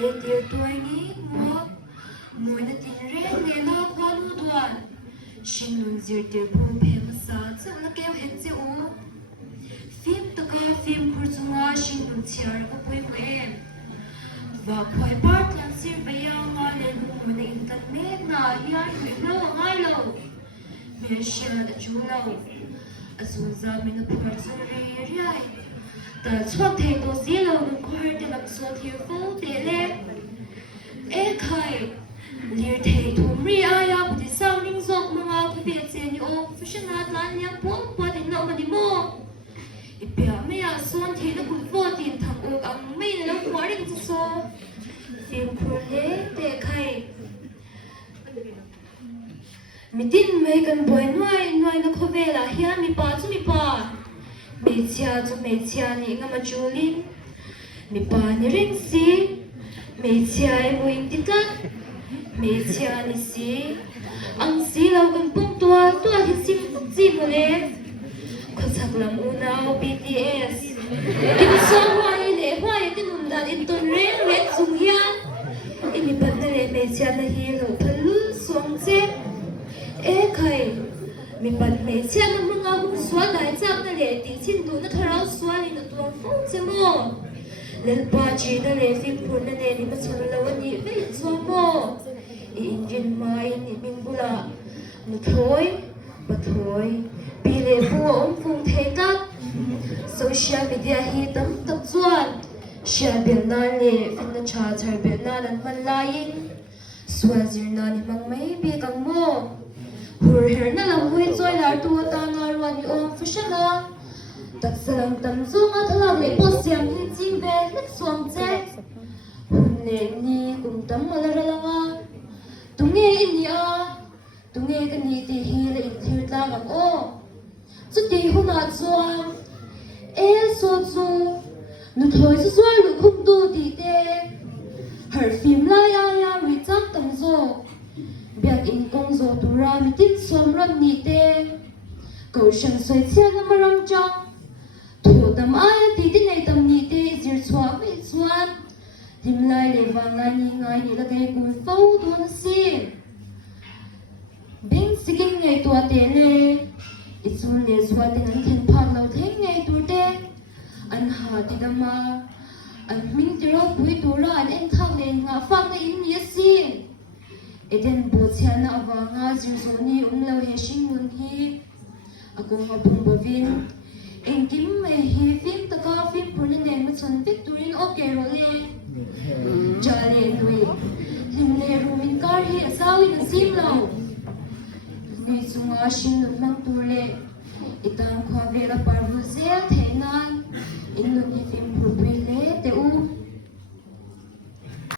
lê tiêu tuổi nghĩ ngốc mùi na tin rét nghe nó qua lu đoàn xin luôn dìu tiêu bù bè mà xa chẳng là kêu hết dễ ú phim ta ca phim khur chung ngã xin luôn chia ra có bùi của em và khỏi bắt làm xịt bây giờ ngã lên mùi na internet na hiền hủy lâu ngay lâu mẹ xe đã chú lâu azul za mình nó phơi rồi rồi ta chọn thay đồ gì lâu nó khơi để làm số thiếu phụ để lên ê khai liệt thay thùng ri ai à bút sang linh dọc mà ngao cái việc gì như ô phát sinh ra lan nhang bốn qua đến nọ mà đi mua ít bia mấy à xuân thì nó cũng vô tiền thằng ô ăn mấy nó quá đến số phim phơi lệ để khai mi tin mấy con bồi nuôi nó khó về là hiền mi pa mi chia ni ngắm mà chú linh mi pa ni ring si mi chia em buông tin cắt mi chia ni si ang si lâu con bung tua thì sim phúc gì mà lên con sạc làm unao BTS im song hoa tin hùng đàn in tuần rét dùng hiền mi pa ni mi chia na hi lâu thân lú xuống chết ê khai mình bật mấy chiếc nó mưng ông xóa đại trang nó để tí xin đủ nó thở áo xóa đi nó tuồng phúc chứ mô lên ba chỉ nó để phim phun nó để đi mà chẳng lâu anh nhỉ với xóa mô in trên mai thì mình bù là nó thôi bị lệ phụ ông phùng thế các social media hi tập doan share biển na lệ phim nó trả trời biển na lần man lai xóa zir na thì mang mấy bị căng mô hur her na lam hui choi lar tu ta na ron om fashana tak salam tam zung a thala le po siam hi chim ve hlek suam che ne ni kum tam ala ralanga tunge inia tunge kan ni ti hi le in thir tla gam o chu ti huna chuan e so chu nu thoi chu chuan lu khum tu ti te har phim la ya ri chak tam zo biak in kong zo tura mi tin som ram ni te cầu shan soi chia na ram chang thu tam ai ti tin nei tam ni te zir chwa mi chuan tim lai le wang lai ni ngai ni la kai kun fo tu na si bing siking nei tua te le ichun le zwa te nan then phang lo theng nei tur te an ha ti dama an min ti ro pui tura an en thang le nga fang na in ni si eden bochana awanga jirzoni umlo he shingun hi akong abung bovin engkim mai hi film taka film purne ne ma chon victorin okay role jale nui himle rumin kar hi asawi na simlo ni chunga shin mang turle itang khwa vela parvu zel thainan